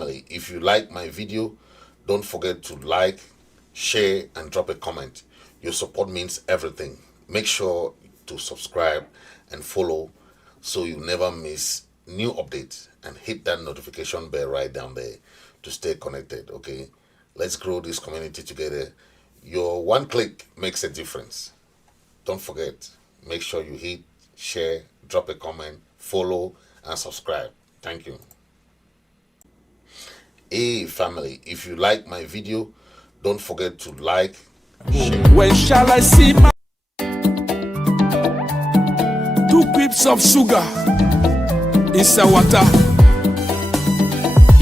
family, if you like my video, don't forget to like, share, and drop a comment. Your support means everything. Make sure to subscribe and follow so you never miss new updates, and hit that notification bell right down there to stay connected. Okay, let's grow this community together. Your one click makes a difference. Don't forget, make sure you hit share, drop a comment, follow, and subscribe. Thank you. Hey family, if you like my video, don't forget to like, share. When shall I see my 2 quips of sugar? Issa water.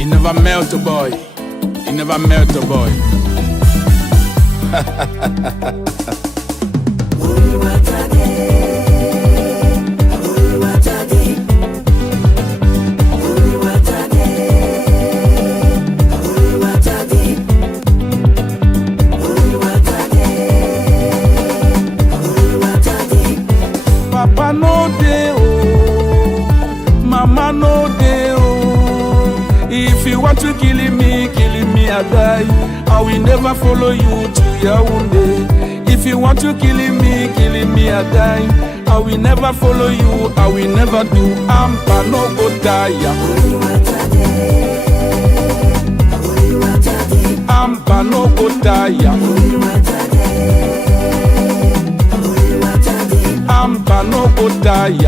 It never melt a boy. It never melt a boy. Papa no dey oh, mama no dey oh. If you want to kill me, I die. I will never follow you to Yaoundé. If you want to kill me, I die. I will never follow you. I will never do. Ampa no go die. Ampa no go die. Ampa no go die.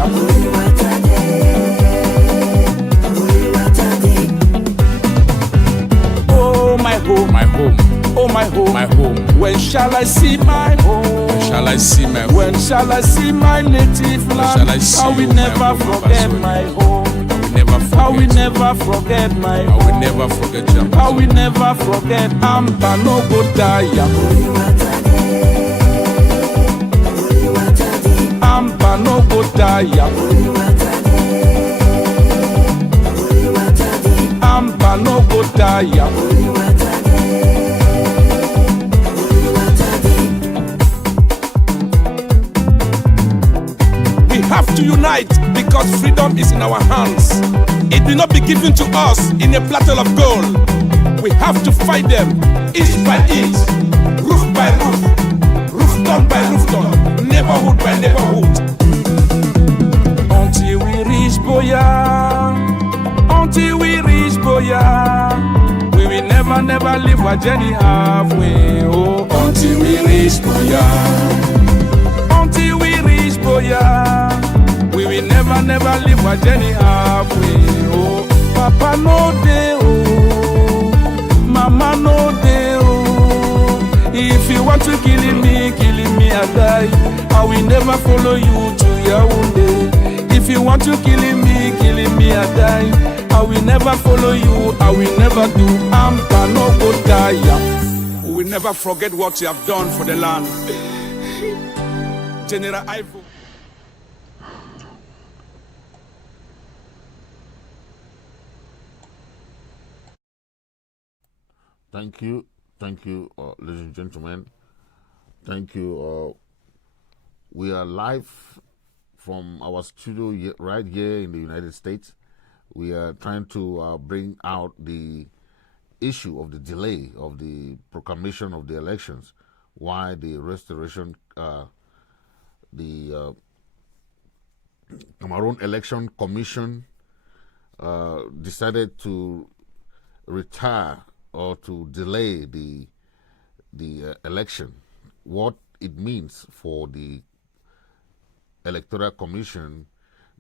Oh my home, my home. Oh my home, my home. When shall I see my home? When shall I see my home? When shall I see my native land? I will never forget my home. I will never forget my home. I will never forget Jamaica. I will never forget Ampa no go die. Ampa no go die. Ampa no go die. We have to unite because freedom is in our hands. It will not be given to us in a platter of gold. We have to fight them inch by inch, roof by roof, rooftop by rooftop, neighborhood by neighborhood. Until we reach Biya, until we reach Biya, we will never, never leave our journey halfway. Oh, until we reach Biya, until we reach Biya, we will never, never leave our journey halfway. Oh, Papa no dey oh, Mama no dey oh. If you want to kill me, I die. I will never follow you to Yaoundé. If you want to kill me, I die. I will never follow you. I will never do. Ampa no go die. We will never forget what you have done for the land. General Ivo. Thank you, ladies and gentlemen. Thank you. We are live from our studio right here in the United States. We are trying to bring out the issue of the delay of the proclamation of the elections, why the restoration, the Cameroon Election Commission decided to retire or to delay the election. What it means for the Electoral Commission,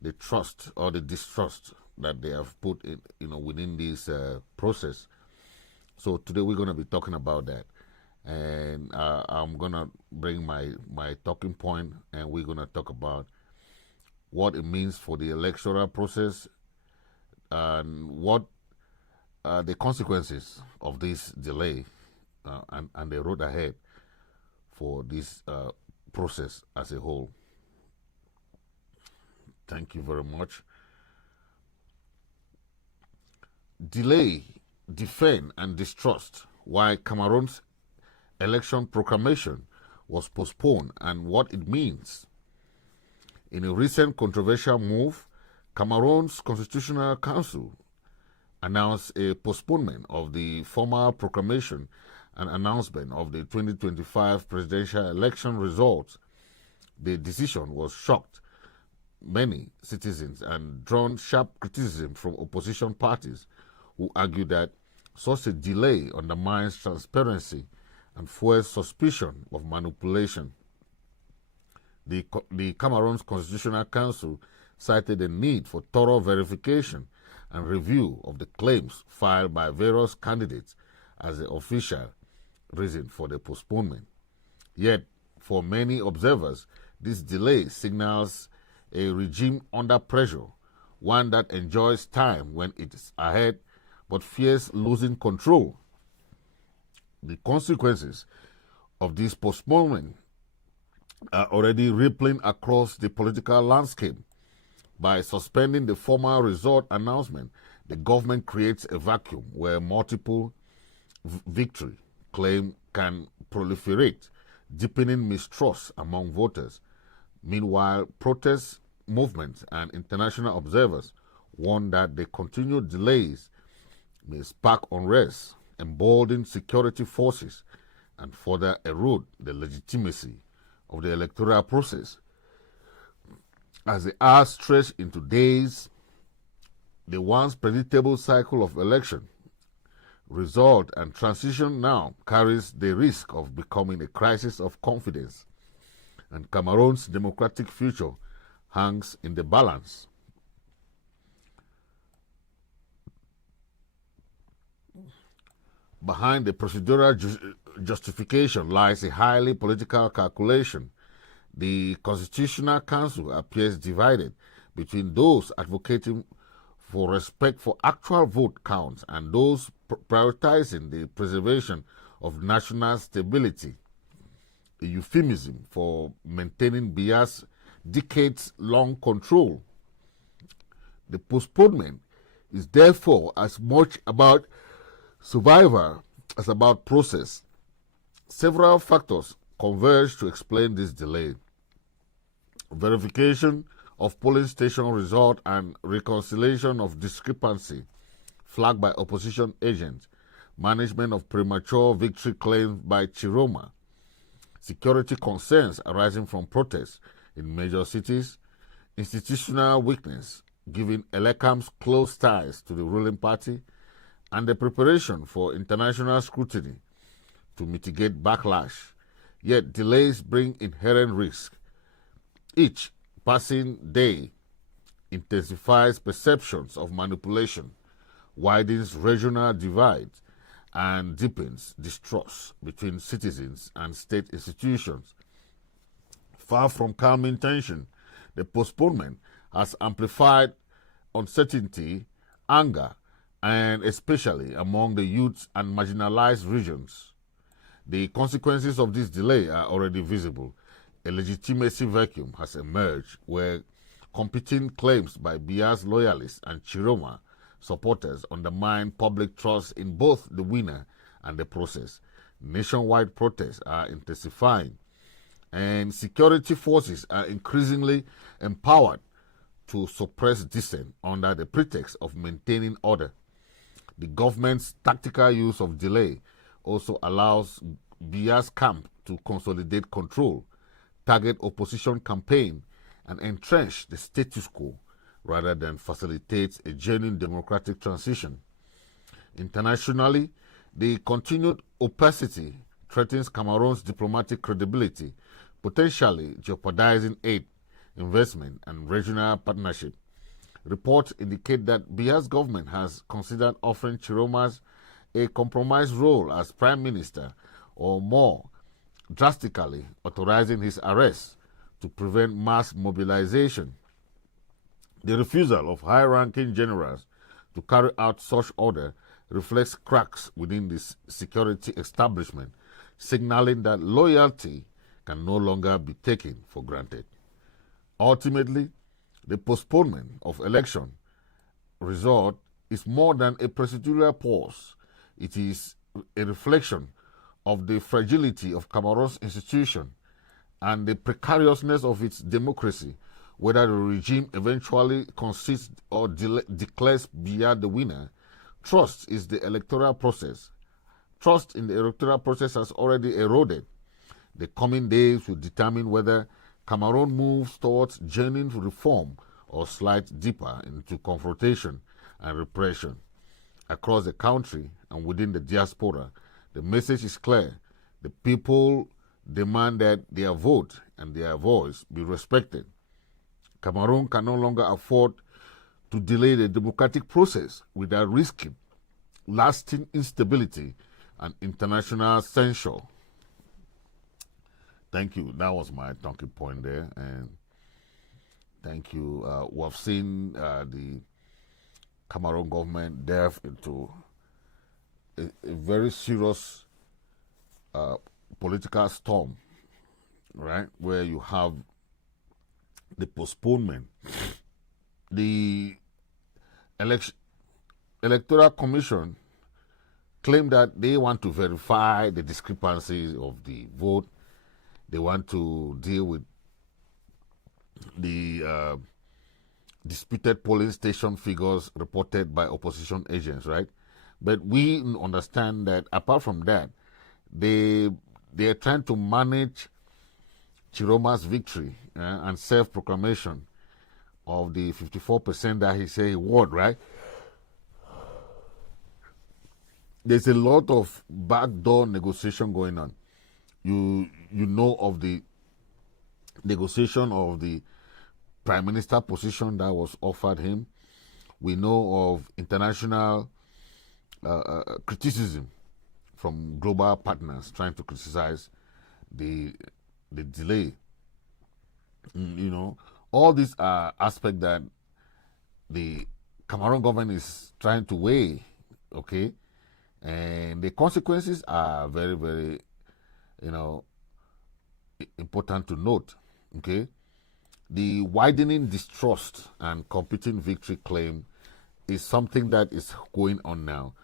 the trust or the distrust that they have put in, within this process. So today we're going to be talking about that, and I'm going to bring my talking point, and we're going to talk about what it means for the electoral process and what the consequences of this delay and the road ahead for this process as a whole. Thank you very much. Delay, defend, and distrust why Cameroon's election proclamation was postponed and what it means. In a recent controversial move, Cameroon's Constitutional Council announced a postponement of the formal proclamation and announcement of the 2025 presidential election results. The decision was shocked many citizens and drawn sharp criticism from opposition parties who argued that such a delay undermines transparency and fuels suspicion of manipulation. The Cameroon's Constitutional Council cited the need for thorough verification and review of the claims filed by various candidates as the official reason for the postponement. Yet, for many observers, this delay signals a regime under pressure, one that enjoys time when it is ahead but fears losing control. The consequences of this postponement are already rippling across the political landscape. By suspending the formal result announcement, the government creates a vacuum where multiple victory claims can proliferate, deepening mistrust among voters. Meanwhile, protest movements and international observers warn that the continued delays may spark unrest, embolden security forces, and further erode the legitimacy of the electoral process. As the hours stretch into days, the once predictable cycle of election, result, and transition now carries the risk of becoming a crisis of confidence, and Cameroon's democratic future hangs in the balance. Behind the procedural justification lies a highly political calculation. The Constitutional Council appears divided between those advocating for respect for actual vote counts and those prioritizing the preservation of national stability, a euphemism for maintaining Biya's decades-long control. The postponement is therefore as much about survival as about process. Several factors converge to explain this delay. Verification of polling station result and reconciliation of discrepancy flagged by opposition agents, management of premature victory claims by Tchiroma, security concerns arising from protests in major cities, institutional weakness given Elekam's close ties to the ruling party, and the preparation for international scrutiny to mitigate backlash. Yet delays bring inherent risk. Each passing day intensifies perceptions of manipulation, widens regional divides, and deepens distrust between citizens and state institutions. Far from calming tension, the postponement has amplified uncertainty, anger, and especially among the youth and marginalized regions. The consequences of this delay are already visible. A legitimacy vacuum has emerged where competing claims by Biya's loyalists and Tchiroma supporters undermine public trust in both the winner and the process. Nationwide protests are intensifying, and security forces are increasingly empowered to suppress dissent under the pretext of maintaining order. The government's tactical use of delay also allows Biya's camp to consolidate control, target opposition campaign, and entrench the status quo rather than facilitate a genuine democratic transition. Internationally, the continued opacity threatens Cameroon's diplomatic credibility, potentially jeopardizing aid, investment, and regional partnership. Reports indicate that Biya's government has considered offering Tchiroma's a compromised role as prime minister, or more drastically authorizing his arrest to prevent mass mobilization. The refusal of high-ranking generals to carry out such order reflects cracks within the security establishment, signaling that loyalty can no longer be taken for granted. Ultimately, the postponement of election result is more than a procedural pause. It is a reflection of the fragility of Cameroon's institution and the precariousness of its democracy, whether the regime eventually concedes or declares Biya the winner. trust is the electoral process. Trust in the electoral process has already eroded. The coming days will determine whether Cameroon moves towards genuine reform or slides deeper into confrontation and repression. Across the country and within the diaspora, the message is clear. The people demand that their vote and their voice be respected. Cameroon can no longer afford to delay the democratic process without risking lasting instability and international censure. Thank you. That was my talking point there. And thank you. We have seen the Cameroon government delve into a very serious political storm, right? Where you have the postponement. The Electoral Commission claimed that they want to verify the discrepancies of the vote. They want to deal with the disputed polling station figures reported by opposition agents, right? But we understand that apart from that, they are trying to manage Tchiroma's victory and self-proclamation of the 54% that he said he won, right? There's a lot of backdoor negotiation going on. You know of the negotiation of the prime minister position that was offered him. We know of international criticism from global partners trying to criticize the delay. You know, all these are aspects that the Cameroon government is trying to weigh, okay? And the consequences are very, very, important to note, okay? The widening distrust and competing victory claim is something that is going on now.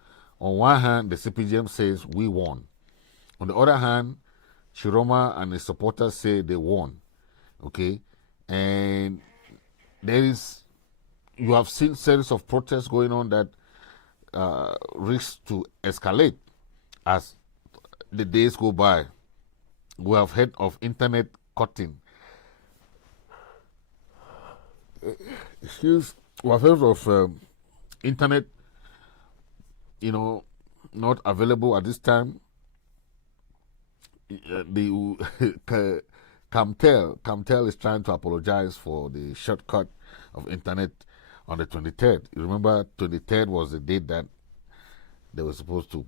On one hand, the CPGM says we won. On the other hand, Tchiroma and his supporters say they won, okay? And you have seen series of protests going on that risk to escalate as the days go by. We have heard of internet cutting. We have heard of internet, not available at this time. The Camtel is trying to apologize for the shortcut of internet on the 23rd. You remember 23rd was the date that they were supposed to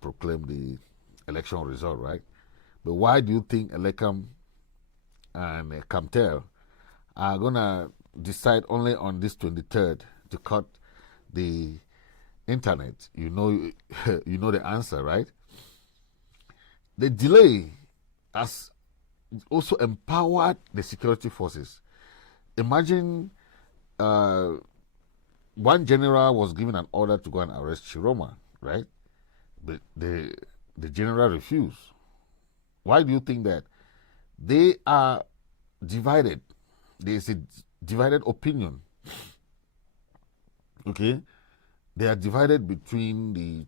proclaim the election result, right? But why do you think Elecam and Camtel are going to decide only on this 23rd to cut the internet? You know the answer, right? The delay has also empowered the security forces. Imagine one general was given an order to go and arrest Tchiroma, right? But the general refused. Why do you think that? They are divided. There is a divided opinion. Okay? They are divided between the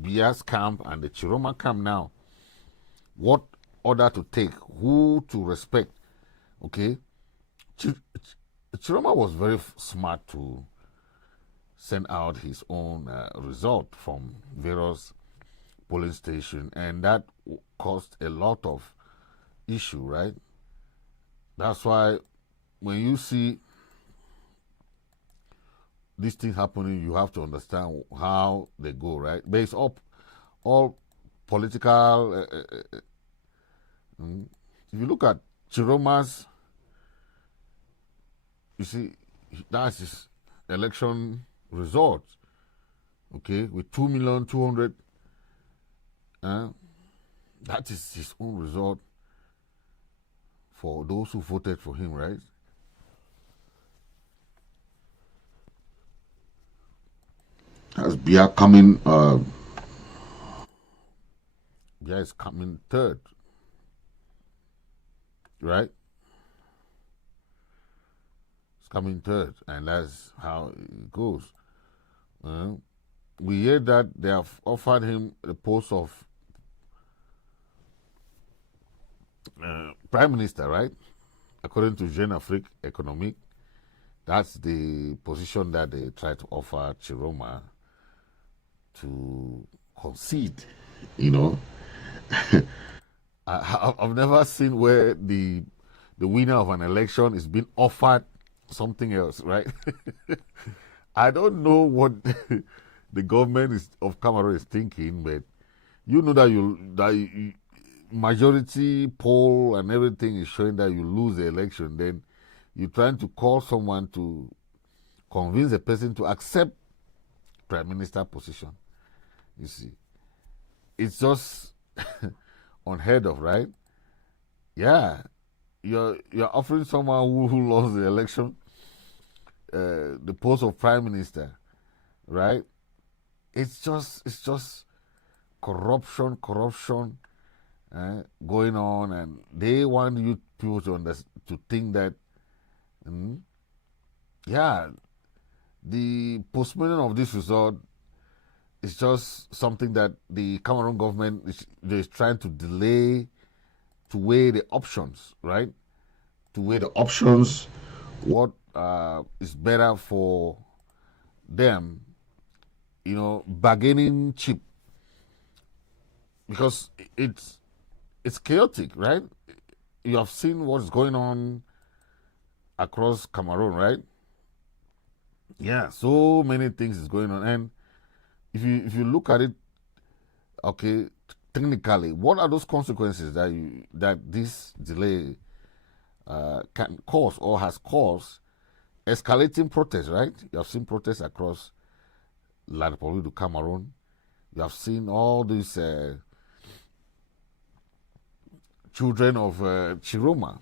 Biya's camp and the Tchiroma camp now. What order to take, who to respect, okay? Tchiroma was very smart to send out his own result from various polling stations, and that caused a lot of issue, right? That's why when you see this thing happening, you have to understand how they go, right? But it's all political. If you look at Tchiroma's, you see, that's his election result, okay, with 2,200,000. That is his own result for those who voted for him, right? As Biya coming, Biya is coming third, right? It's coming third, and that's how it goes. we hear that they have offered him the post of prime minister, right? According to Jeune Afrique Économique, that's the position that they try to offer Tchiroma to concede. You know, I've never seen where the winner of an election is being offered something else, right? I don't know what the government of Cameroon is thinking, but you know that majority poll and everything is showing that you lose the election. Then you're trying to call someone to convince a person to accept prime minister position. You see, it's just unheard of, right? Yeah, you're offering someone who lost the election the post of prime minister, right? It's just corruption going on, and they want you people to think that, the postponement of this result is just something that the Cameroon government is trying to delay, to weigh the options, right? To weigh the options, what is better for them, bargaining chip, because it's chaotic, right? You have seen what's going on across Cameroon, right? Yeah, so many things is going on, and if you look at it, okay, technically, what are those consequences that this delay can cause or has caused? Escalating protests, right? You have seen protests across La République du Cameroon. You have seen all these children of Tchiroma.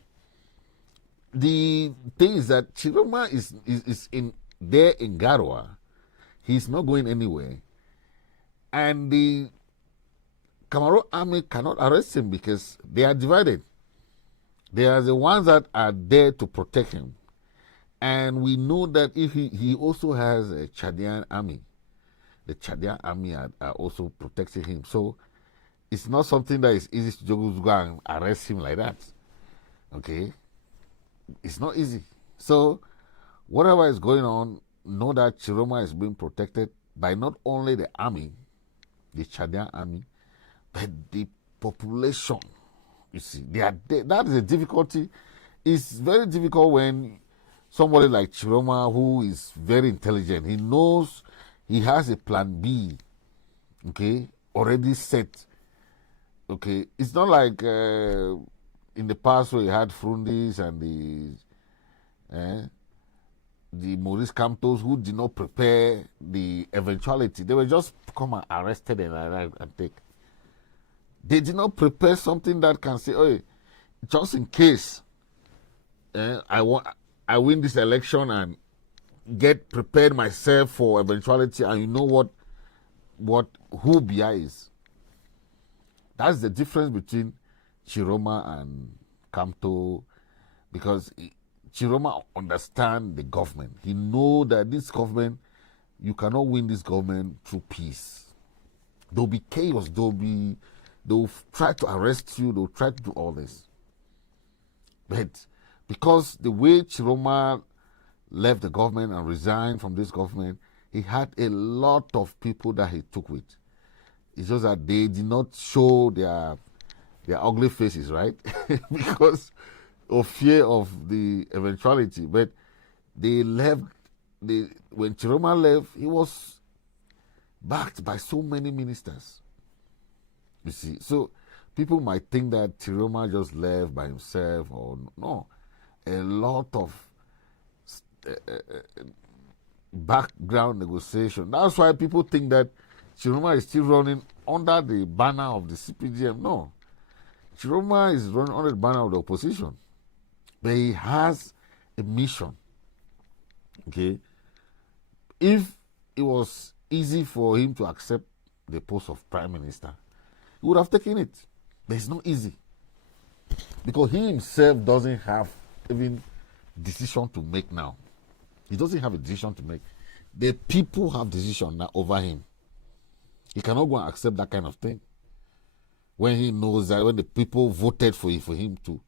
The thing is that Tchiroma is in Garoua. He's not going anywhere. And the Cameroon army cannot arrest him because they are divided. They are the ones that are there to protect him. And we know that if he also has a Chadian army. The Chadian army are also protecting him. So it's not something that is easy to just go and arrest him like that. Okay? It's not easy. So whatever is going on, know that Tchiroma is being protected by not only the army, the Chadian army, but the population. You see, that is a difficulty. It's very difficult when somebody like Tchiroma, who is very intelligent, he knows he has a plan B, okay, already set. Okay, it's not like in the past where he had Frundis and the Maurice Campos, who did not prepare the eventuality. They were just come and arrested and arrived and take. They did not prepare something that can say, oh, just in case I win this election and get prepared myself for eventuality, and you know who Biya is. That's the difference between Tchiroma and Kamto, because Tchiroma understands the government. He knows that this government, you cannot win this government through peace. There'll be chaos. They'll try to arrest you. They'll try to do all this. But because the way Tchiroma left the government and resigned from this government, he had a lot of people that he took with. It's just that they did not show their ugly faces, right? Because of fear of the eventuality. But they left. When Tchiroma left, he was backed by so many ministers. You see, so people might think that Tchiroma just left by himself, or no. A lot of background negotiation. That's why people think that Tchiroma is still running under the banner of the CPGM. No. Tchiroma is running under the banner of the opposition. But he has a mission. Okay? If it was easy for him to accept the post of prime minister, he would have taken it. But it's not easy. Because he himself doesn't have even decision to make now. He doesn't have a decision to make. The people have decision now over him. He cannot go and accept that kind of thing when he knows that when the people voted for him to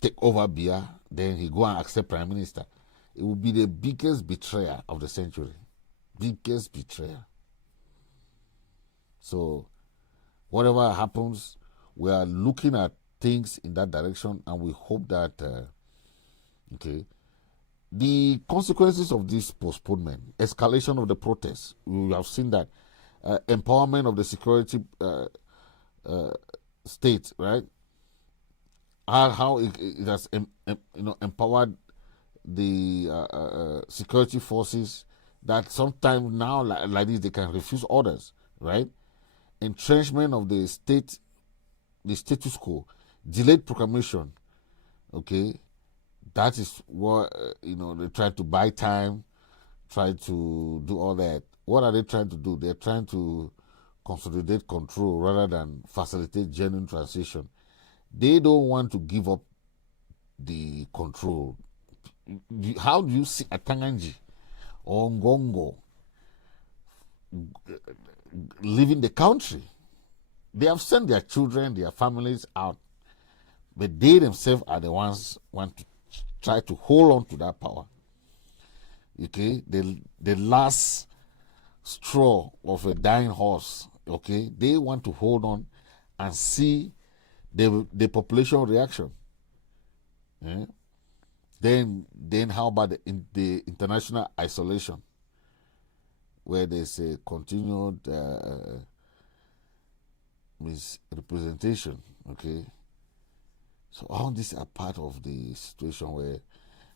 take over Biya, then he go and accept prime minister. It will be the biggest betrayer of the century. Biggest betrayer. So whatever happens, we are looking at things in that direction, and we hope that the consequences of this postponement, escalation of the protests, we have seen that empowerment of the security state, right? How it has empowered the security forces, that sometimes now like this they can refuse orders, right? Entrenchment of the state, the status quo, delayed proclamation. Okay, that is what they try to buy time, try to do all that. What are they trying to do? They're trying to consolidate control rather than facilitate genuine transition. They don't want to give up the control. How do you see Atanganji or Ngongo leaving the country? They have sent their children, their families out, but they themselves are the ones who want to try to hold on to that power. Okay, the last straw of a dying horse. Okay, they want to hold on and see the population reaction. Yeah? Then how about the international isolation, where there's a continued misrepresentation? Okay, so all these are part of the situation where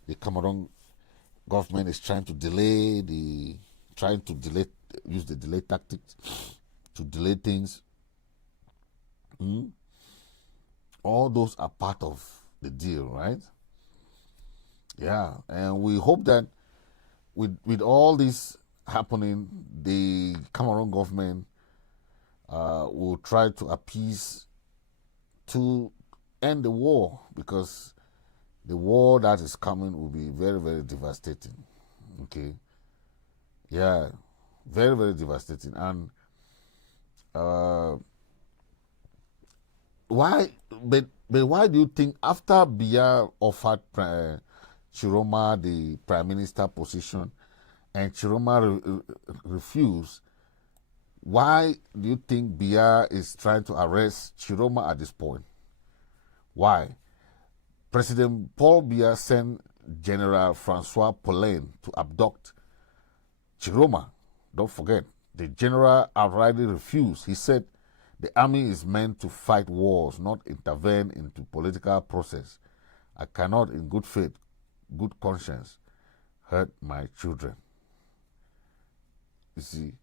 the Cameroon government is trying to use the delay tactics to delay things. All those are part of the deal, right? Yeah, and we hope that with all this happening, the Cameroon government will try to appease to end the war, because the war that is coming will be very, very devastating. Okay, yeah, very, very devastating. And why? But why do you think after Biya offered Tchiroma the prime minister position and Tchiroma refused, why do you think Biya is trying to arrest Tchiroma at this point? Why? President Paul Biya sent General Francois Poulain to abduct Tchiroma. Don't forget, the general outrightly refused. He said the army is meant to fight wars, not intervene into political process. I cannot, in good faith, good conscience, hurt my children. You see,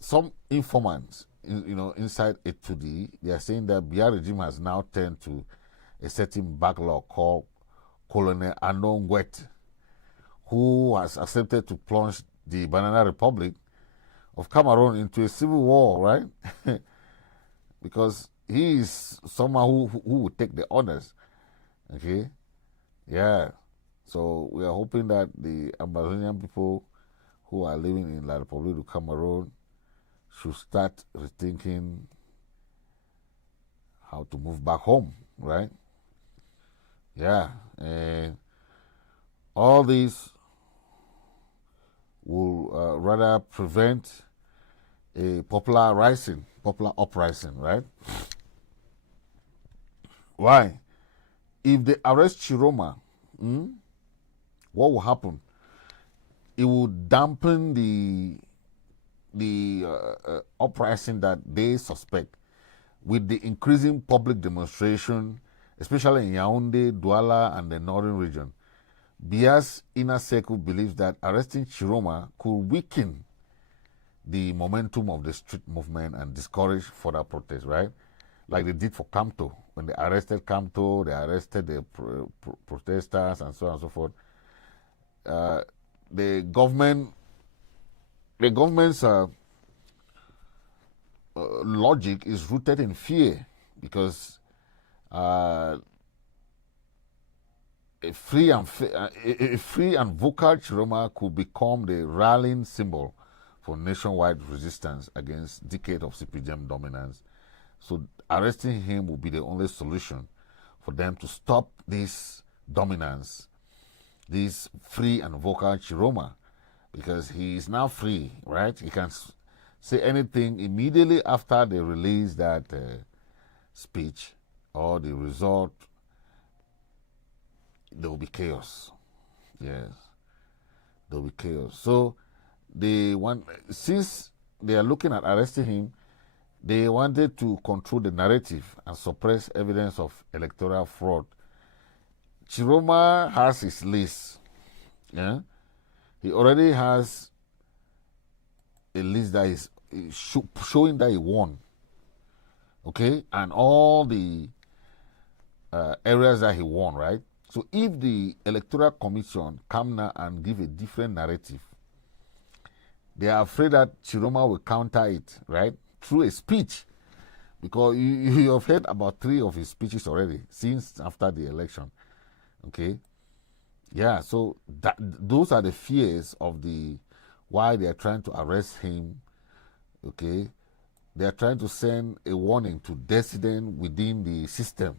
some informants, inside A2D, they are saying that Biya regime has now turned to a certain backlog called Colonel Anon Ngwet, who has accepted to plunge the Banana Republic of Cameroon into a civil war, right? Because he is someone who will take the honors. Okay? Yeah. So we are hoping that the Amazonian people who are living in La Republique of Cameroon should start rethinking how to move back home, right? Yeah. And all these will rather prevent a popular uprising, right? Why? If they arrest Tchiroma, what will happen? It will dampen the uprising that they suspect, with the increasing public demonstration, especially in Yaoundé, Douala, and the northern region. Biya's inner circle believes that arresting Tchiroma could weaken the momentum of the street movement and discourage further protests, right? Like they did for Kamto. When they arrested Kamto, they arrested the protesters and so on and so forth. The government's logic is rooted in fear, because a free and vocal Tchiroma could become the rallying symbol for nationwide resistance against decades of CPGM dominance. So arresting him will be the only solution for them to stop this dominance, this free and vocal Tchiroma, because he is now free, right? He can say anything immediately after they release that speech or the result. There will be chaos. Yes, there will be chaos. So since they are looking at arresting him, they wanted to control the narrative and suppress evidence of electoral fraud. Tchiroma has his list. Yeah, he already has a list that is showing that he won. Okay, and all the areas that he won, right? So if the Electoral Commission come now and give a different narrative, they are afraid that Tchiroma will counter it, right? Through a speech. Because you have heard about 3 of his speeches already, since after the election. Okay? Yeah, so those are the fears of why they are trying to arrest him. Okay? They are trying to send a warning to dissidents within the system.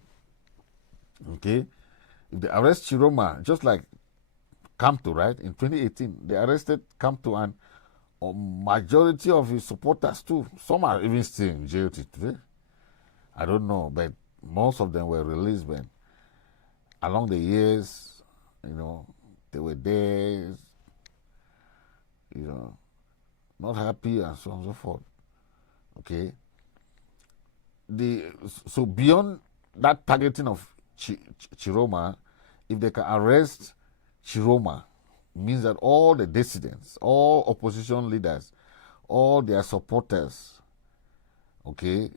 Okay? If they arrest Tchiroma, just like Kamto, right? In 2018, they arrested Kamto and a majority of his supporters too. Some are even still in jail today. I don't know, but most of them were released when along the years, they were there, not happy and so on and so forth. Okay. So beyond that targeting of Tchiroma, if they can arrest Tchiroma, means that all the dissidents, all opposition leaders, all their supporters, okay,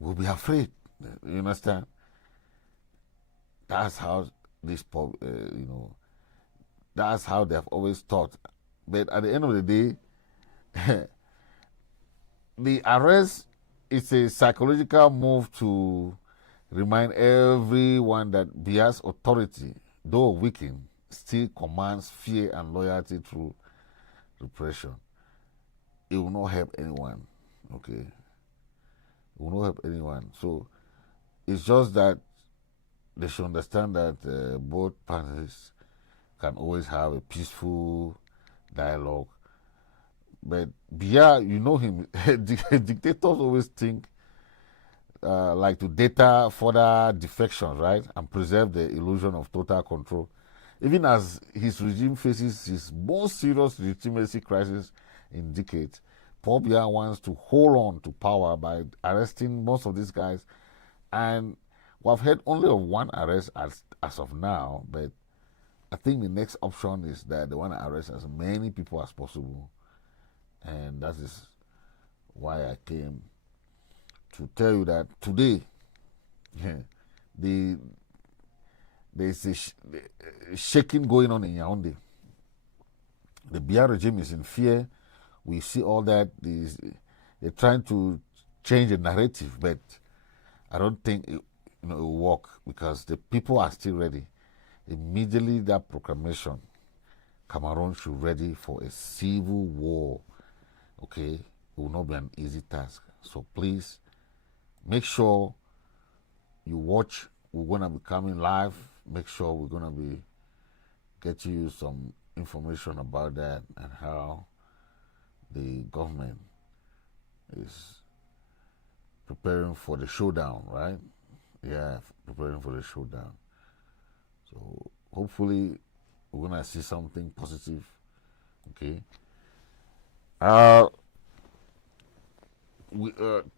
will be afraid. You understand? That's how that's how they have always thought. But at the end of the day, the arrest is a psychological move to remind everyone that Biya's authority, though weakened, still commands fear and loyalty through repression. It will not help anyone. Okay? It will not help anyone. So it's just that they should understand that both parties can always have a peaceful dialogue. But Biya, you know him, dictators always think like to deter further defections, right? And preserve the illusion of total control. Even as his regime faces his most serious legitimacy crisis in decades, Paul Biya wants to hold on to power by arresting most of these guys. And we've heard only of one arrest as of now, but I think the next option is that they want to arrest as many people as possible. And that is why I came to tell you that today, there's a shaking going on in Yaoundé. The Biya regime is in fear. We see all that. They're trying to change the narrative, but I don't think it will work because the people are still ready. Immediately that proclamation, Cameroon should be ready for a civil war. Okay, it will not be an easy task. So please make sure you watch. We're gonna be coming live. Make sure we're gonna be getting you some information about that and how the government is preparing for the showdown, right? Yeah, preparing for the showdown. So hopefully we're gonna see something positive. Okay.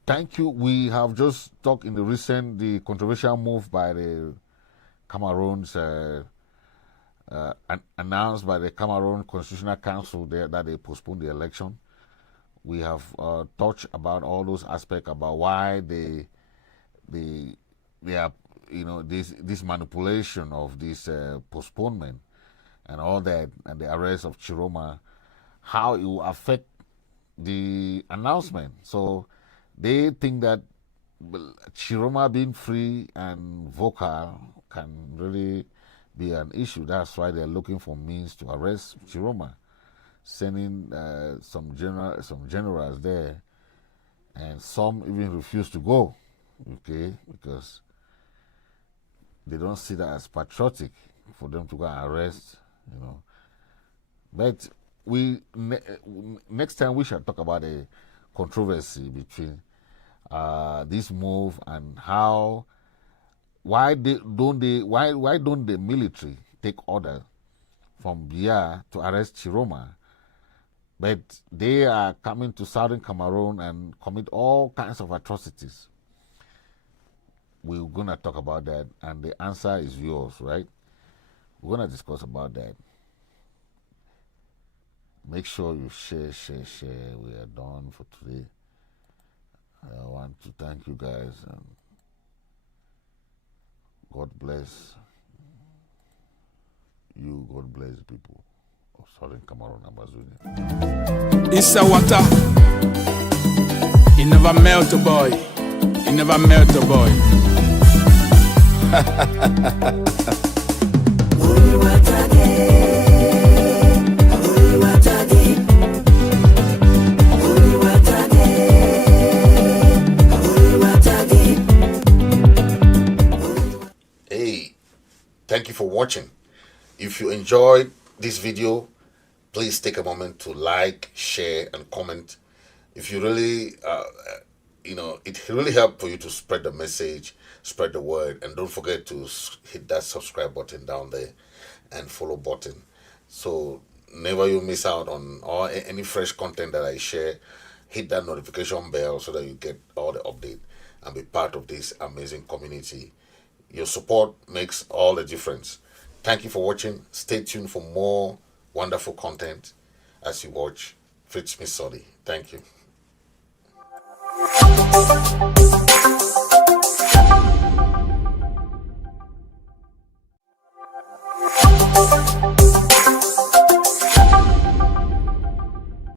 Thank you. We have just talked in the controversial move by the Cameroon's announced by the Cameroon Constitutional Council that they postponed the election. We have touched about all those aspects about why they are this manipulation of this postponement and all that, and the arrest of Tchiroma, how it will affect the announcement. So they think that Tchiroma being free and vocal can really be an issue. That's why they're looking for means to arrest Tchiroma. sending some generals there, and some even refuse to go, okay, because they don't see that as patriotic for them to go and arrest, you know. But next time we shall talk about a controversy between this move and why don't the military take order from Biya to arrest Tchiroma, but they are coming to southern Cameroon and commit all kinds of atrocities. We're gonna talk about that, and the answer is yours, right? We're gonna discuss about that. Make sure you share. We are done for today. I want to thank you guys, and God bless you. God bless the people of Southern Cameroon and Amazonia. Issa water. He never melt a boy. He never melt a boy. Hey, thank you for watching. If you enjoyed this video, please take a moment to like, share, and comment. If you really, it really helps for you to spread the message, spread the word, and don't forget to hit that subscribe button down there and follow button, so never you miss out on any fresh content that I share. Hit that notification bell so that you get all the update and be part of this amazing community. Your support makes all the difference. Thank you for watching. Stay tuned for more wonderful content as you watch Fritz Misodi. Thank you.